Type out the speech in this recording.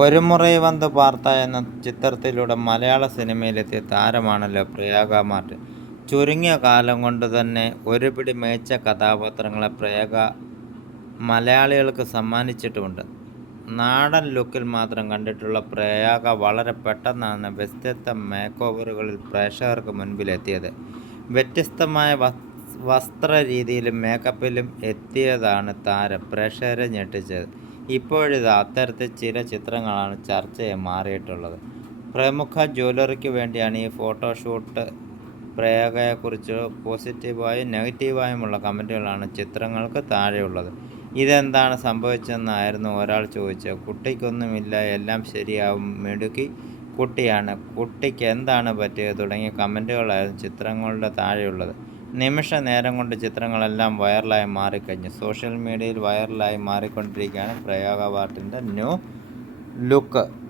ഒരു മുറൈ വന്ന് പാർത്ത എന്ന ചിത്രത്തിലൂടെ മലയാള സിനിമയിലെത്തിയ താരമാണല്ലോ പ്രയാഗ മാർട്ടിൻ. ചുരുങ്ങിയ കാലം കൊണ്ട് തന്നെ ഒരുപിടി മികച്ച കഥാപാത്രങ്ങളെ പ്രയാഗ മലയാളികൾക്ക് സമ്മാനിച്ചിട്ടുമുണ്ട്. നാടൻ ലുക്കിൽ മാത്രം കണ്ടിട്ടുള്ള പ്രയാഗ വളരെ പെട്ടെന്നാണ് വ്യത്യസ്ത മേക്കോവറുകളിൽ പ്രേക്ഷകർക്ക് മുൻപിലെത്തിയത്. വ്യത്യസ്തമായ വസ്ത്രരീതിയിലും മേക്കപ്പിലും എത്തിയതാണ് താരം പ്രേക്ഷകരെ ഞെട്ടിച്ചത്. ഇപ്പോഴിതാ അത്തരത്തിൽ ചില ചിത്രങ്ങളാണ് ചർച്ചയായി മാറിയിട്ടുള്ളത്. പ്രമുഖ ജ്വല്ലറിക്ക് വേണ്ടിയാണ് ഈ ഫോട്ടോഷൂട്ട്. പ്രയോഗയെക്കുറിച്ച് പോസിറ്റീവായും നെഗറ്റീവായുമുള്ള കമന്റുകളാണ് ചിത്രങ്ങൾക്ക് താഴെയുള്ളത്. ഇതെന്താണ് സംഭവിച്ചതെന്നായിരുന്നു ഒരാൾ ചോദിച്ചത്. കുട്ടിക്കൊന്നുമില്ല എല്ലാം ശരിയാവും മിടുക്കി കുട്ടിയാണ് കുട്ടിക്ക് എന്താണ് പറ്റിയത് തുടങ്ങിയ കമന്റുകളായിരുന്നു ചിത്രങ്ങളുടെ താഴെയുള്ളത്. നിമിഷ നേരം കൊണ്ട് ചിത്രങ്ങളെല്ലാം വൈറലായി മാറിക്കഴിഞ്ഞു. സോഷ്യൽ മീഡിയയിൽ വൈറലായി മാറിക്കൊണ്ടിരിക്കുകയാണ് പ്രയാഗ വാർട്ടിന്റെ ന്യൂ ലുക്ക്.